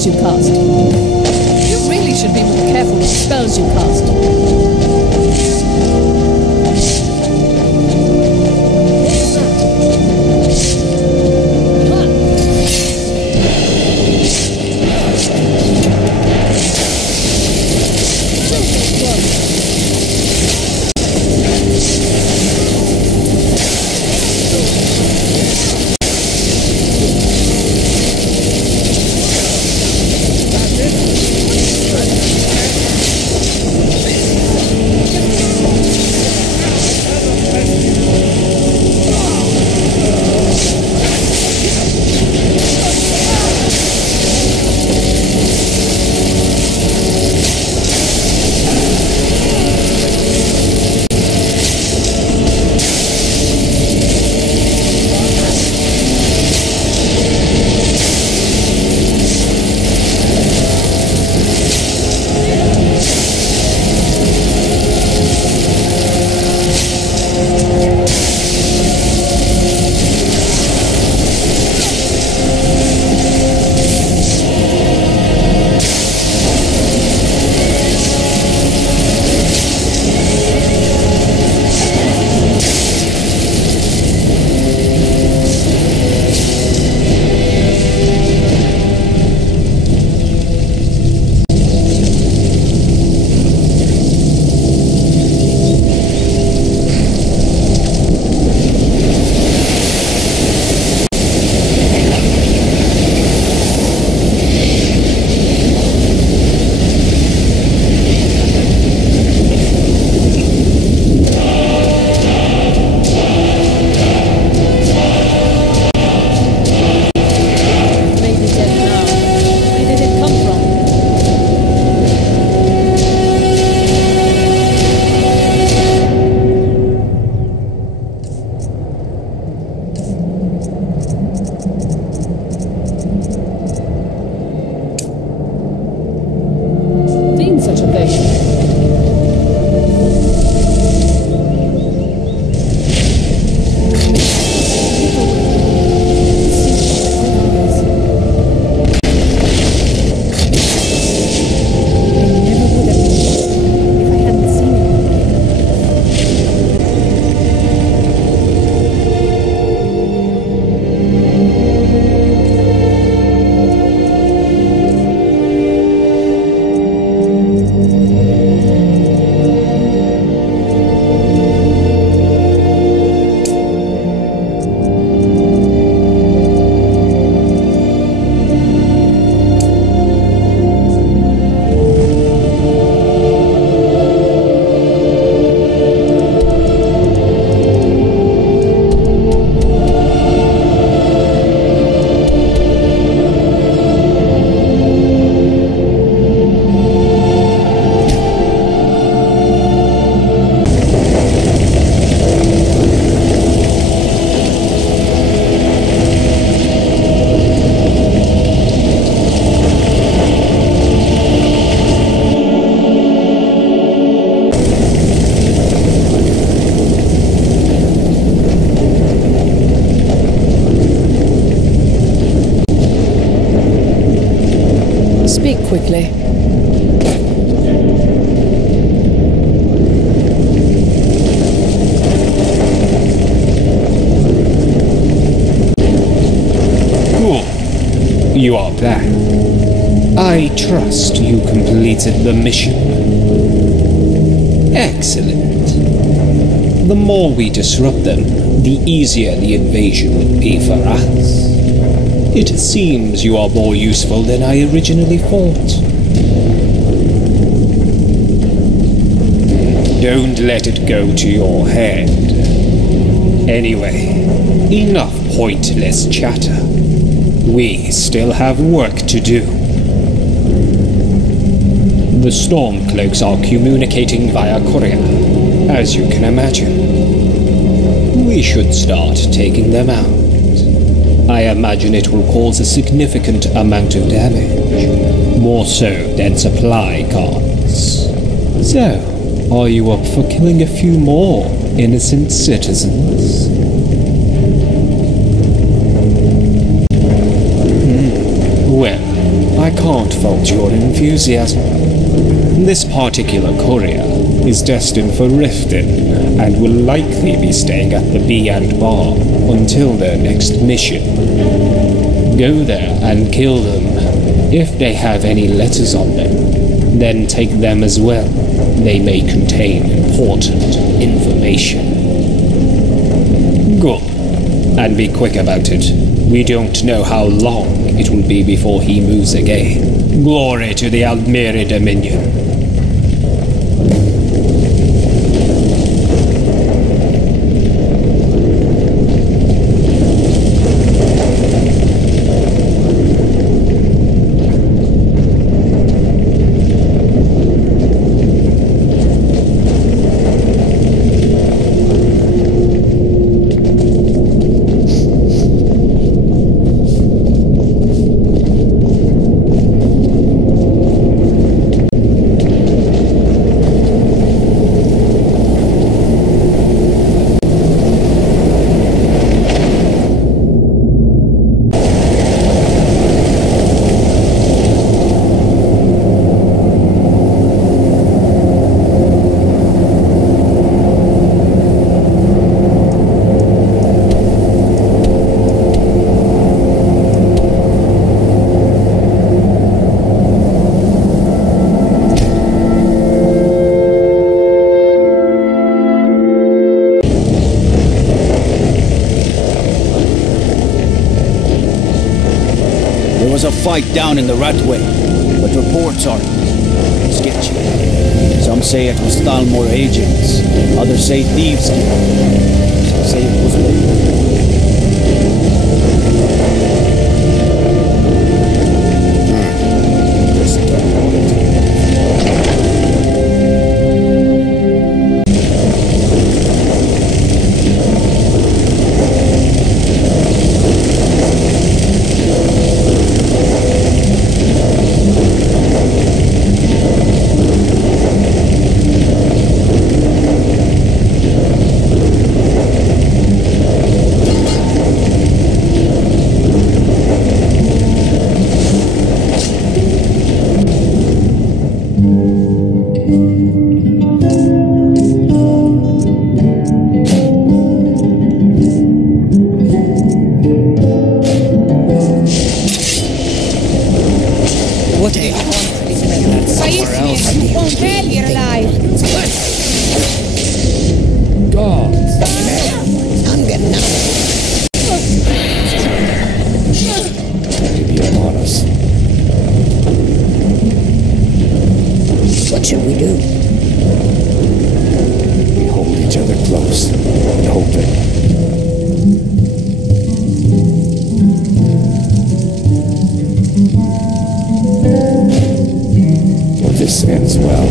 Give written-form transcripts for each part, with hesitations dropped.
spells you cast. You really should be more careful with the spells you cast. Quickly. Cool. You are back. I trust you completed the mission. Excellent. The more we disrupt them, the easier the invasion will be for us. It seems you are more useful than I originally thought. Don't let it go to your head. Anyway, enough pointless chatter. We still have work to do. The Stormcloaks are communicating via courier, as you can imagine. We should start taking them out. I imagine it will cause a significant amount of damage, more so than supply cards. So, are you up for killing a few more innocent citizens? Well, I can't fault your enthusiasm. This particular courier is destined for Riften and will likely be staying at the Bee and Bar until their next mission. Go there and kill them. If they have any letters on them, then take them as well. They may contain important information. Go, and be quick about it. We don't know how long it will be before he moves again. Glory to the Aldmeri Dominion. There was a fight down in the Ratway, but reports are sketchy. Some say it was Thalmor agents, others say thieves killed him. Some say it was both. What should we do? We hold each other close and hope that this ends well.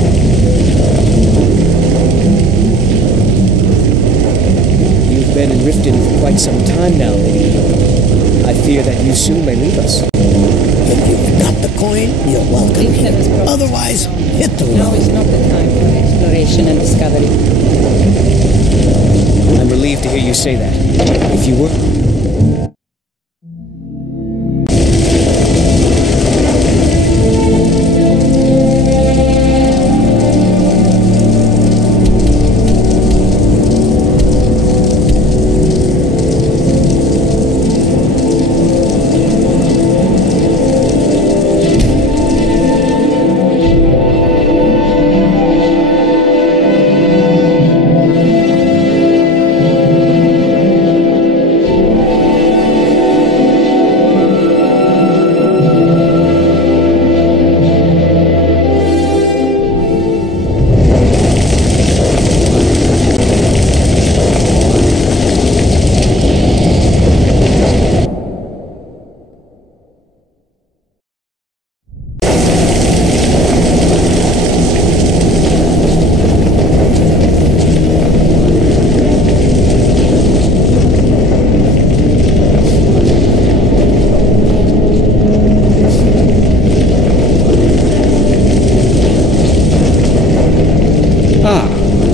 You've been in Riften for quite some time now, Lady. I fear that you soon may leave us. If you've got the coin, you're welcome here. Otherwise, hit the road. Now is not the time for exploration and discovery. I'm relieved to hear you say that. If you were...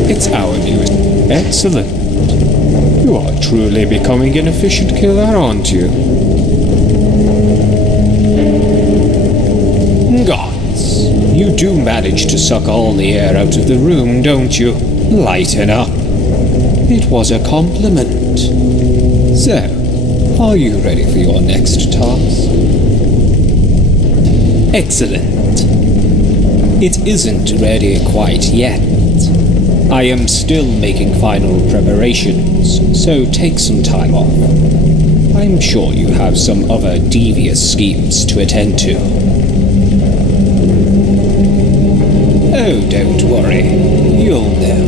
It's our newest. Excellent. You are truly becoming an efficient killer, aren't you? Gods, you do manage to suck all the air out of the room, don't you? Lighten up. It was a compliment. So, are you ready for your next task? Excellent. It isn't ready quite yet. I am still making final preparations, so take some time off. I'm sure you have some other devious schemes to attend to. Oh, don't worry. You'll know.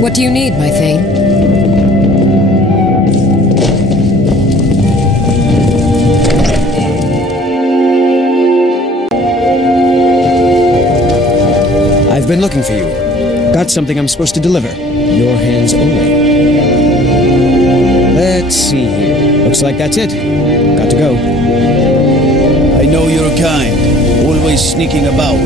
What do you need, my Thane? I've been looking for you. Got something I'm supposed to deliver. Your hands only. Let's see here. Looks like that's it. Got to go. I know your kind. Always sneaking about.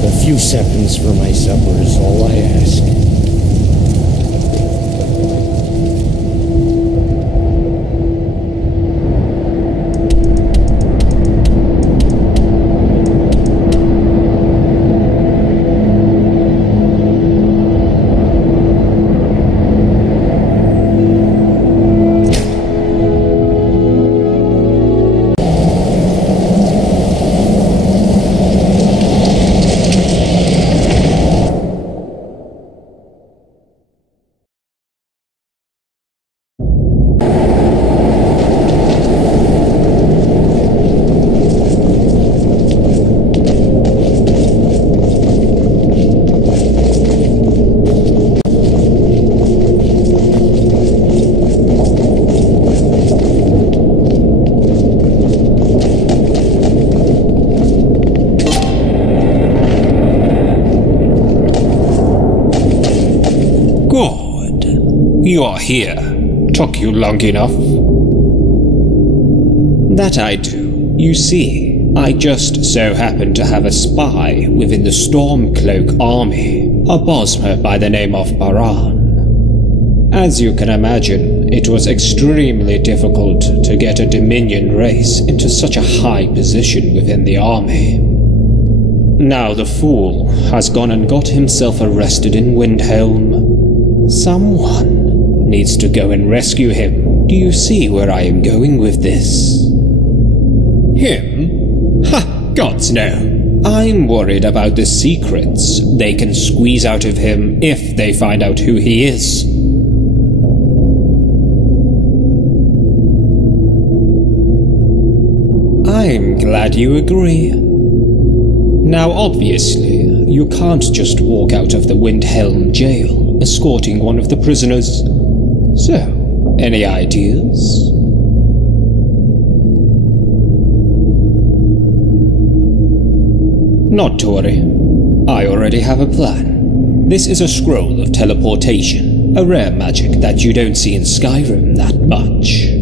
A few seconds for my supper is all I ask. You are here. Took you long enough. That I do. You see, I just so happen to have a spy within the Stormcloak army, a Bosmer by the name of Baran. As you can imagine, it was extremely difficult to get a Dominion race into such a high position within the army. Now the fool has gone and got himself arrested in Windhelm. Someone needs to go and rescue him. Do you see where I am going with this? Him? Ha! Gods no. I'm worried about the secrets they can squeeze out of him if they find out who he is. I'm glad you agree. Now obviously, you can't just walk out of the Windhelm jail escorting one of the prisoners. So, any ideas? Not to worry. I already have a plan. This is a scroll of teleportation, a rare magic that you don't see in Skyrim that much.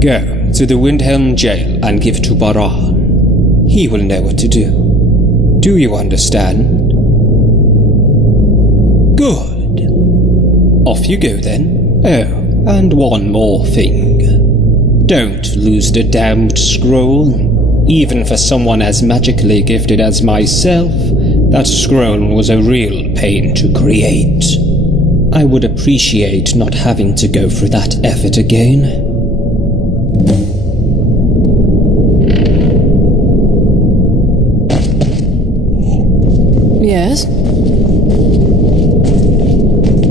Go to the Windhelm jail and give it to Baran. He will know what to do. Do you understand? Good. Off you go then. Oh, and one more thing. Don't lose the damned scroll. Even for someone as magically gifted as myself, that scroll was a real pain to create. I would appreciate not having to go through that effort again. Yes?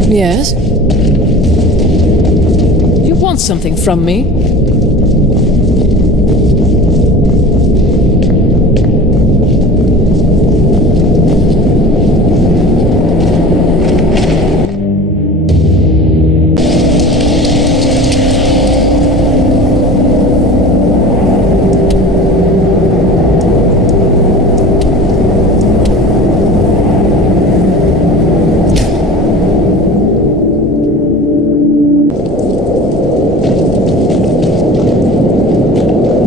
Yes? You want something from me?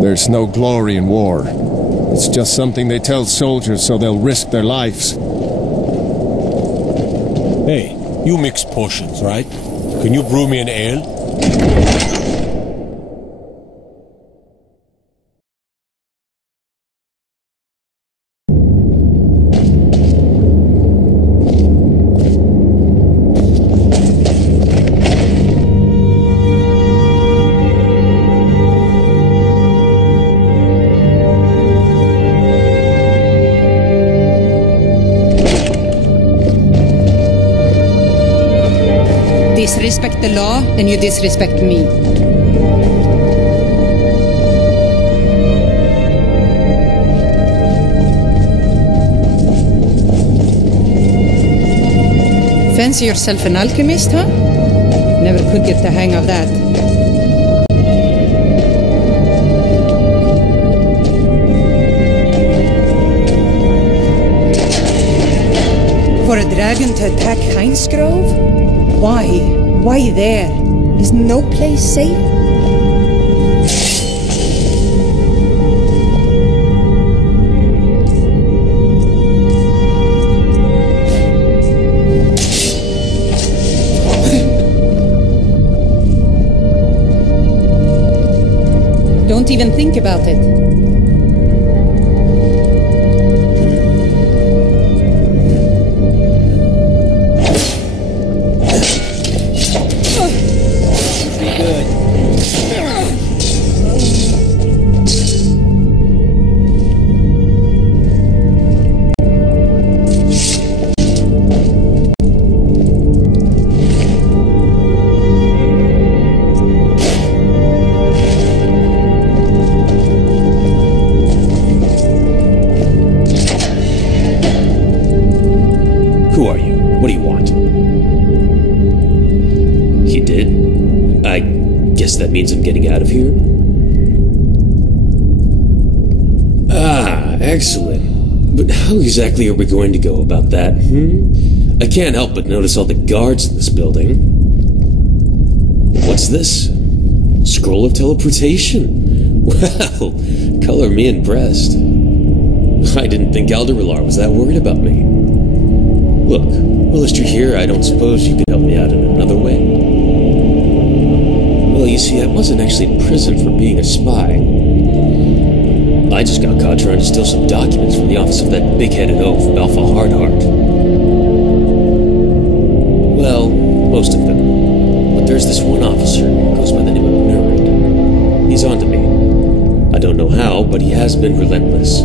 There's no glory in war. It's just something they tell soldiers so they'll risk their lives. Hey, you mix potions, right? Can you brew me an ale? Disrespect the law, then you disrespect me. Fancy yourself an alchemist, huh? Never could get the hang of that. For a dragon to attack Heinz Grove? Why? Why there? Is no place safe? Don't even think about it. Who are you? What do you want? He did? I guess that means I'm getting out of here? Ah, excellent. But how exactly are we going to go about that, I can't help but notice all the guards in this building. What's this? Scroll of teleportation. Well, color me impressed. I didn't think Alderlar was that worried about me. Look, whilst you're here, I don't suppose you could help me out in another way? Well, you see, I wasn't actually in prison for being a spy. I just got caught trying to steal some documents from the office of that big-headed oaf, Alpha Hardheart. Well, most of them. But there's this one officer who goes by the name of Nurid. He's onto me. I don't know how, but he has been relentless.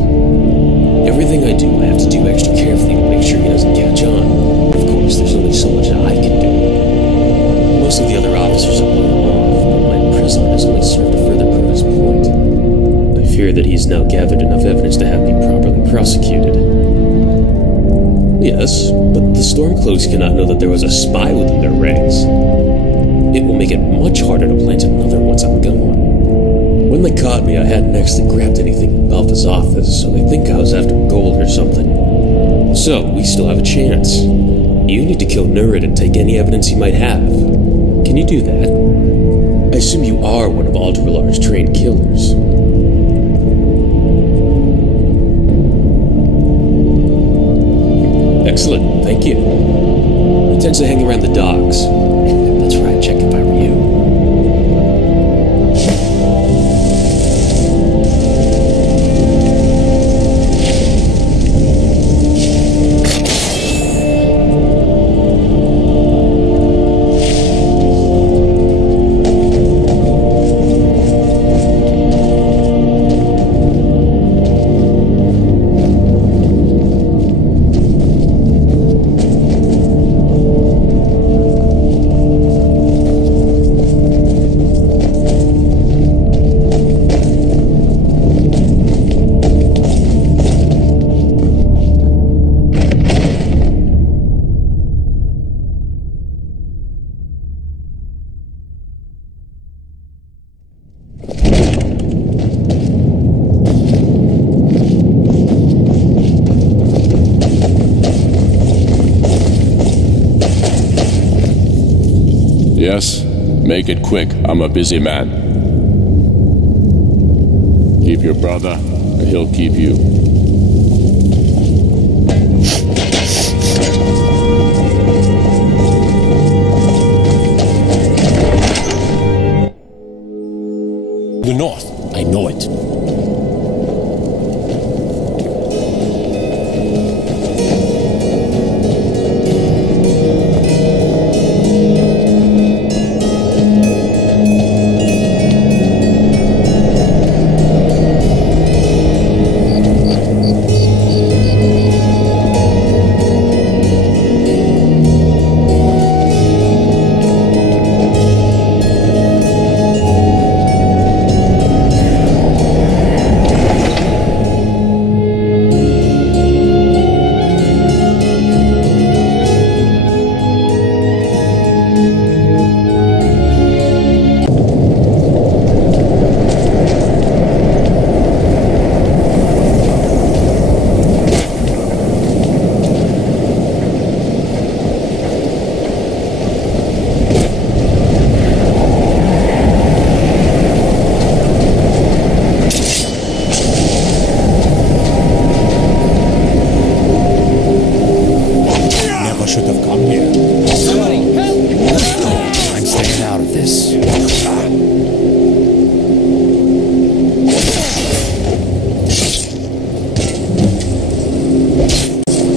Everything I do, I have to do extra carefully to make sure he doesn't catch on. Of course, there's only so much that I can do. Most of the other officers have blown him off, but my imprisonment has only served to further prove his point. I fear that he's now gathered enough evidence to have me properly prosecuted. Yes, but the Stormcloaks cannot know that there was a spy within their ranks. It will make it much harder to plant another once I'm gone. When they caught me, I hadn't actually grabbed anything in Balfa's office, so they think I was after gold or something. So, we still have a chance. You need to kill Nurid and take any evidence he might have. Can you do that? I assume you are one of Alderlar's trained killers. Excellent, thank you. He tends to hang around the docks. That's where I'd check if I were you. Yes? Make it quick. I'm a busy man. Keep your brother, and he'll keep you. The north. I know it.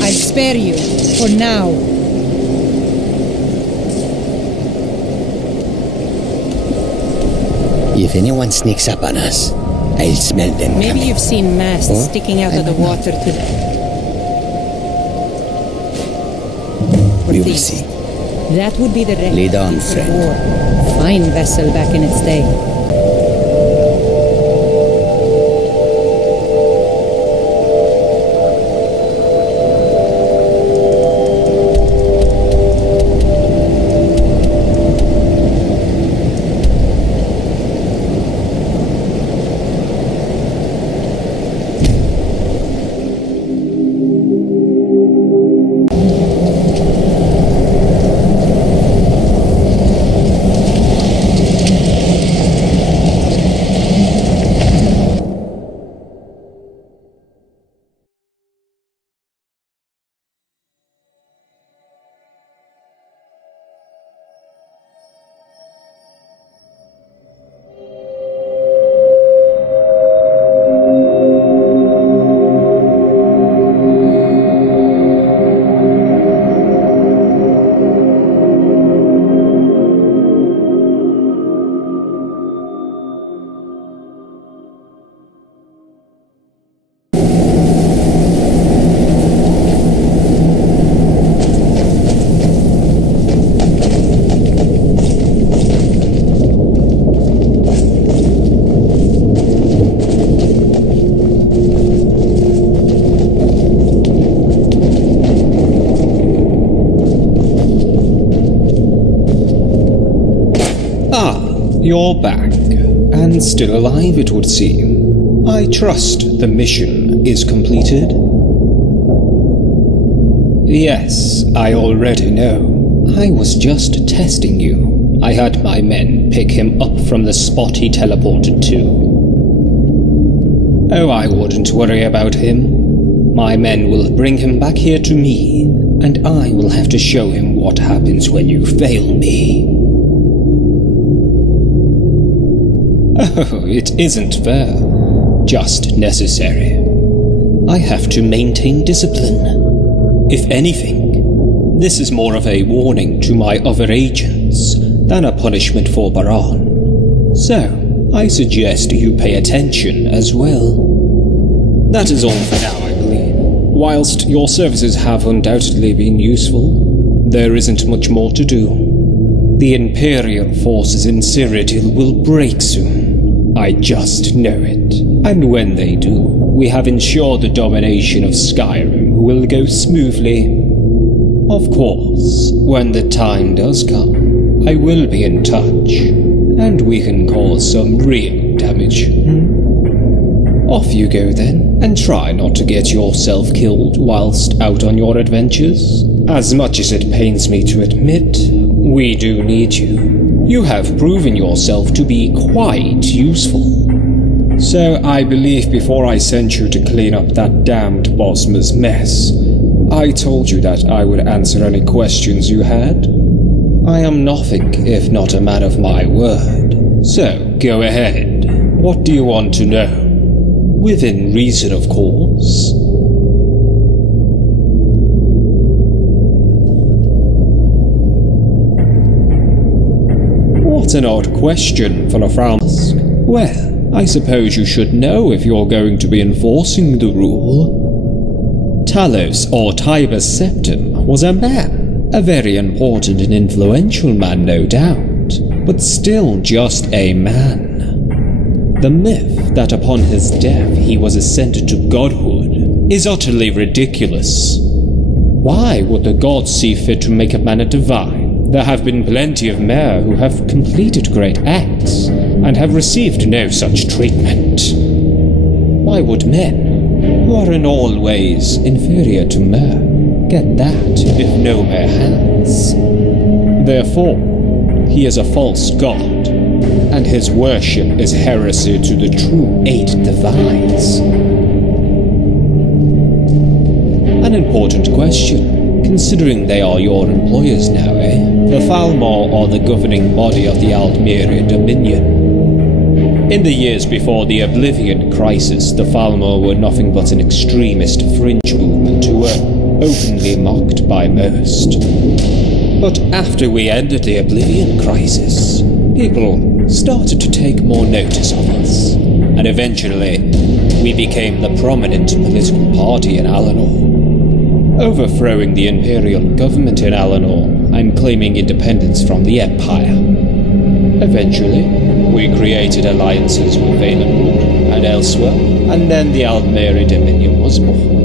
Spare you, for now. If anyone sneaks up on us, I'll smell them. Maybe coming. you've seen masts sticking out of the water today. We will see. That would be the wreck Lead on, of the friend. war. Fine vessel back in its day. You're back, and still alive, it would seem. I trust the mission is completed. Yes, I already know. I was just testing you. I had my men pick him up from the spot he teleported to. Oh, I wouldn't worry about him. My men will bring him back here to me, and I will have to show him what happens when you fail me. Oh, it isn't fair. Just necessary. I have to maintain discipline. If anything, this is more of a warning to my other agents than a punishment for Baran. So, I suggest you pay attention as well. That is all for now, I believe. Whilst your services have undoubtedly been useful, there isn't much more to do. The Imperial forces in Cyrodiil will break soon. I just know it. And when they do, we have ensured the domination of Skyrim will go smoothly. Of course, when the time does come, I will be in touch, and we can cause some real damage. Off you go then, and try not to get yourself killed whilst out on your adventures. As much as it pains me to admit, we do need you. You have proven yourself to be quite useful. So I believe before I sent you to clean up that damned Bosma's mess, I told you that I would answer any questions you had. I am nothing if not a man of my word. So go ahead. What do you want to know? Within reason, of course. What an odd question for a Franz. Well, I suppose you should know if you're going to be enforcing the rule. Talos, or Tiber's Septim, was a man. A very important and influential man, no doubt, but still just a man. The myth that upon his death he was ascended to godhood is utterly ridiculous. Why would the gods see fit to make a man a divine? There have been plenty of mer who have completed great acts, and have received no such treatment. Why would men, who are in all ways inferior to mer, get that if no mer has? Therefore, he is a false god, and his worship is heresy to the true 8 divines. An important question, considering they are your employers now, eh? The Thalmor are the governing body of the Aldmeri Dominion. In the years before the Oblivion Crisis, the Thalmor were nothing but an extremist fringe movement who were openly mocked by most. But after we ended the Oblivion Crisis, people started to take more notice of us, and eventually we became the prominent political party in Alinor, overthrowing the Imperial government in Alinor and claiming independence from the Empire. Eventually, we created alliances with Valenwood and elsewhere, and then the Aldmeri Dominion was born.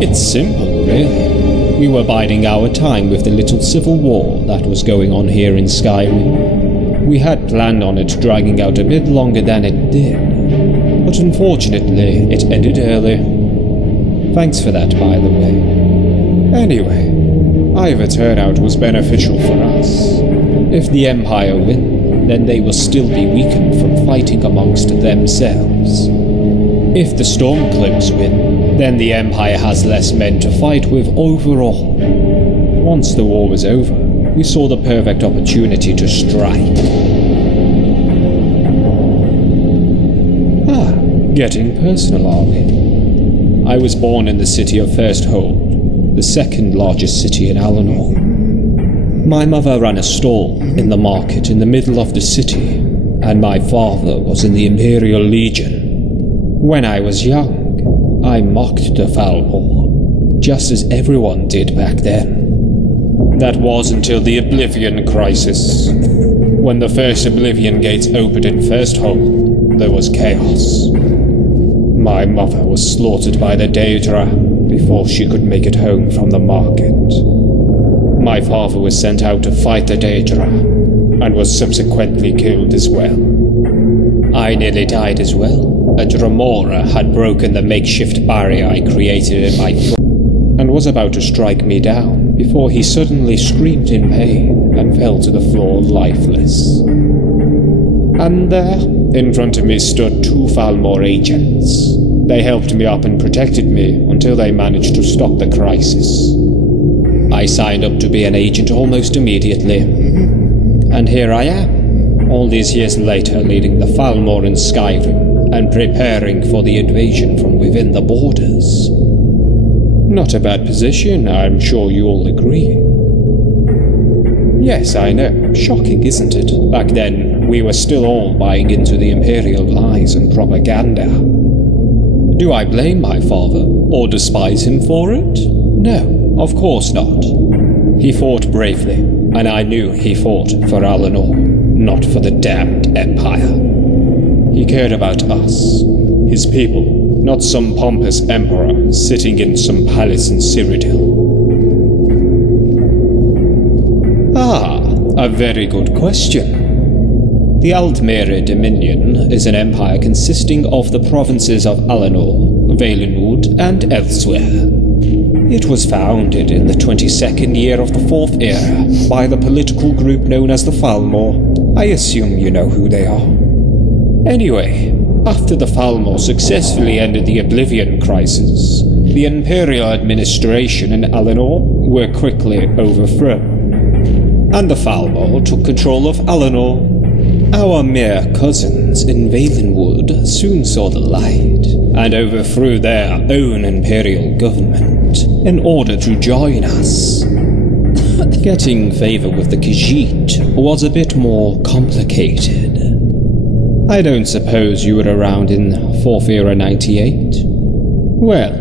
It's simple, really. We were biding our time with the little civil war that was going on here in Skyrim. We had planned on it dragging out a bit longer than it did, but unfortunately it ended early. Thanks for that, by the way. Anyway, either turnout was beneficial for us. If the Empire win, then they will still be weakened from fighting amongst themselves. If the Stormcloaks win, then the Empire has less men to fight with overall. Once the war was over, we saw the perfect opportunity to strike. Getting personal, are we? I was born in the city of Firsthold, the second largest city in Alinor. My mother ran a stall in the market in the middle of the city, and my father was in the Imperial Legion. When I was young, I mocked the Thalmor, just as everyone did back then. That was until the Oblivion Crisis. When the first Oblivion gates opened in Firsthold, there was chaos. My mother was slaughtered by the Daedra before she could make it home from the market. My father was sent out to fight the Daedra, and was subsequently killed as well. I nearly died as well. A Dremora had broken the makeshift barrier I created in my throat, and was about to strike me down before he suddenly screamed in pain and fell to the floor lifeless. And there, in front of me, stood 2 Thalmor agents. They helped me up and protected me until they managed to stop the crisis. I signed up to be an agent almost immediately. And here I am, all these years later, leading the Thalmor in Skyrim and preparing for the invasion from within the borders. Not a bad position, I'm sure you all agree. Yes, I know. Shocking, isn't it? Back then, we were still all buying into the Imperial lies and propaganda. Do I blame my father, or despise him for it? No, of course not. He fought bravely, and I knew he fought for Alinor, not for the damned Empire. He cared about us, his people, not some pompous emperor sitting in some palace in Cyrodiil. Ah, a very good question. The Aldmeri Dominion is an empire consisting of the provinces of Alinor, Valenwood, and elsewhere. It was founded in the 22nd year of the 4th era by the political group known as the Thalmor. I assume you know who they are. Anyway, after the Thalmor successfully ended the Oblivion Crisis, the Imperial administration in Alinor were quickly overthrown, and the Thalmor took control of Alinor. Our mere cousins in Valenwood soon saw the light, and overthrew their own Imperial government in order to join us. Getting favor with the Khajiit was a bit more complicated. I don't suppose you were around in 4th Era 98? Well,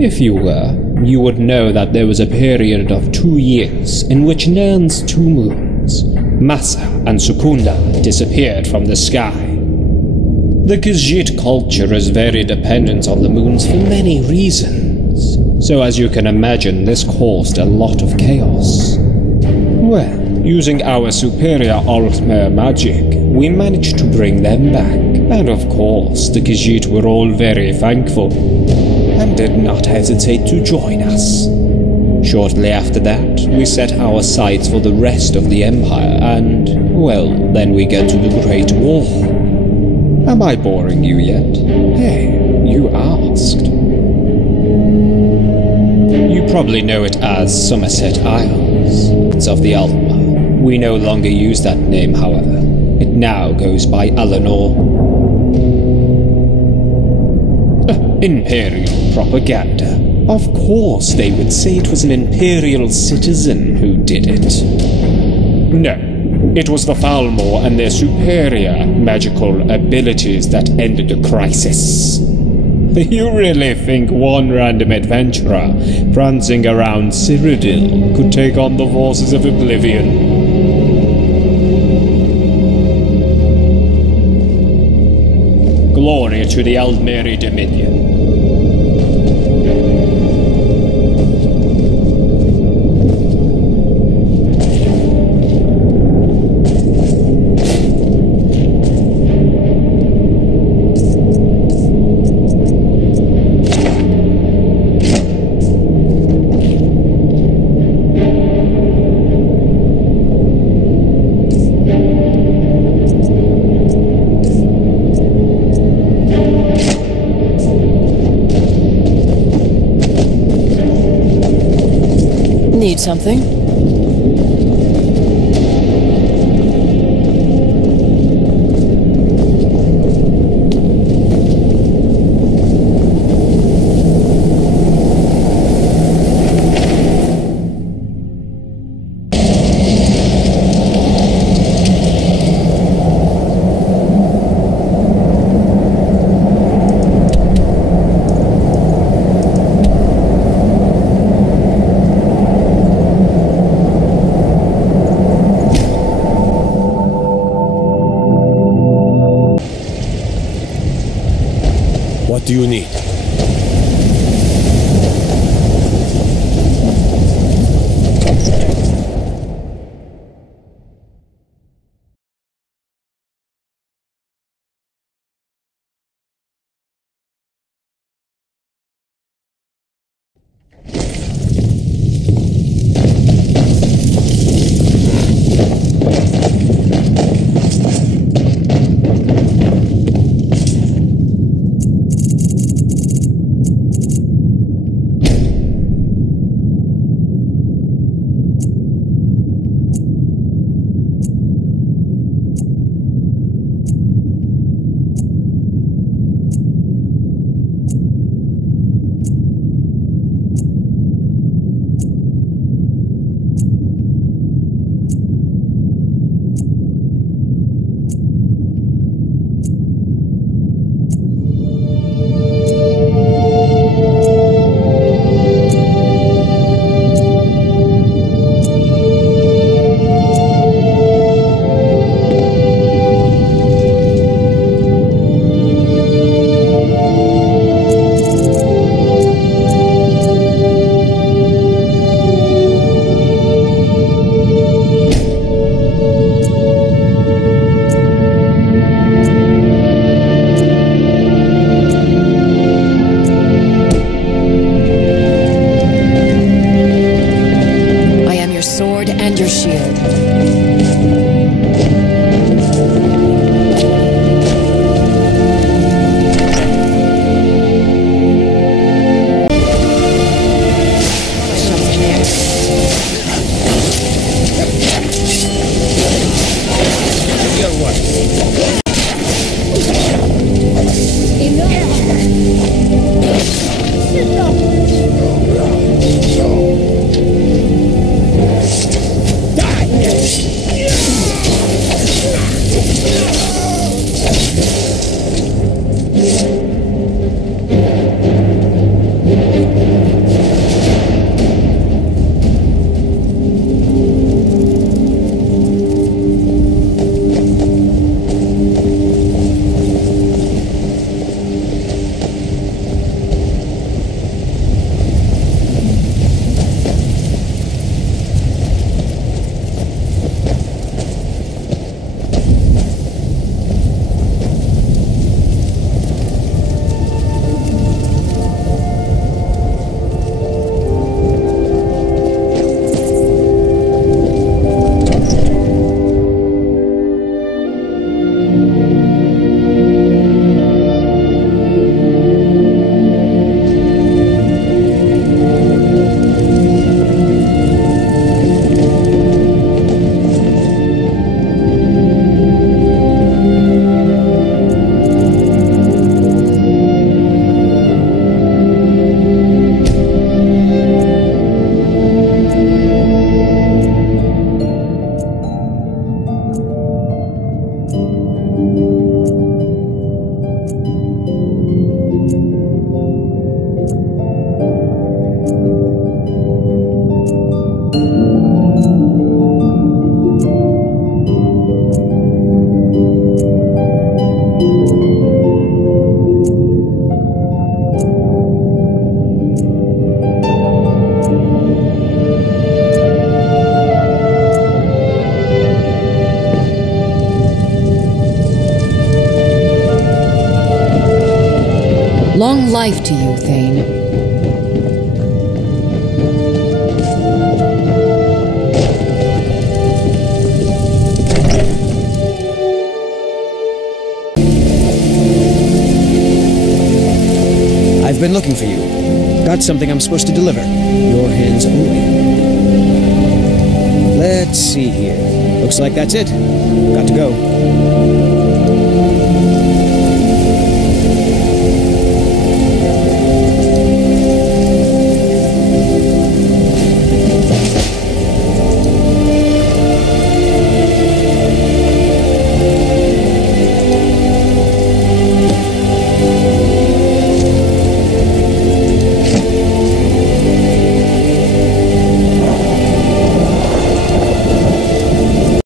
if you were, you would know that there was a period of 2 years in which Nirn's 2 moons, Massa and Sukunda, disappeared from the sky. The Khajiit culture is very dependent on the moons for many reasons, so as you can imagine, this caused a lot of chaos. Well, using our superior Altmer magic, we managed to bring them back, and of course the Khajiit were all very thankful, and did not hesitate to join us. Shortly after that, we set our sights for the rest of the Empire, and, well, then we get to the Great War. Am I boring you yet? Hey, you asked. You probably know it as Somerset Isles. It's of the Altmer. We no longer use that name, however. It now goes by Alinor. Imperial propaganda. Of course they would say it was an Imperial citizen who did it. No, it was the Thalmor and their superior magical abilities that ended the crisis. You really think one random adventurer prancing around Cyrodiil could take on the forces of Oblivion? Glory to the Aldmeri Dominion. Need something? What do you need? and your shield. Long life to you, Thane. I've been looking for you. Got something I'm supposed to deliver. Your hands only. Let's see here. Looks like that's it. Got to go.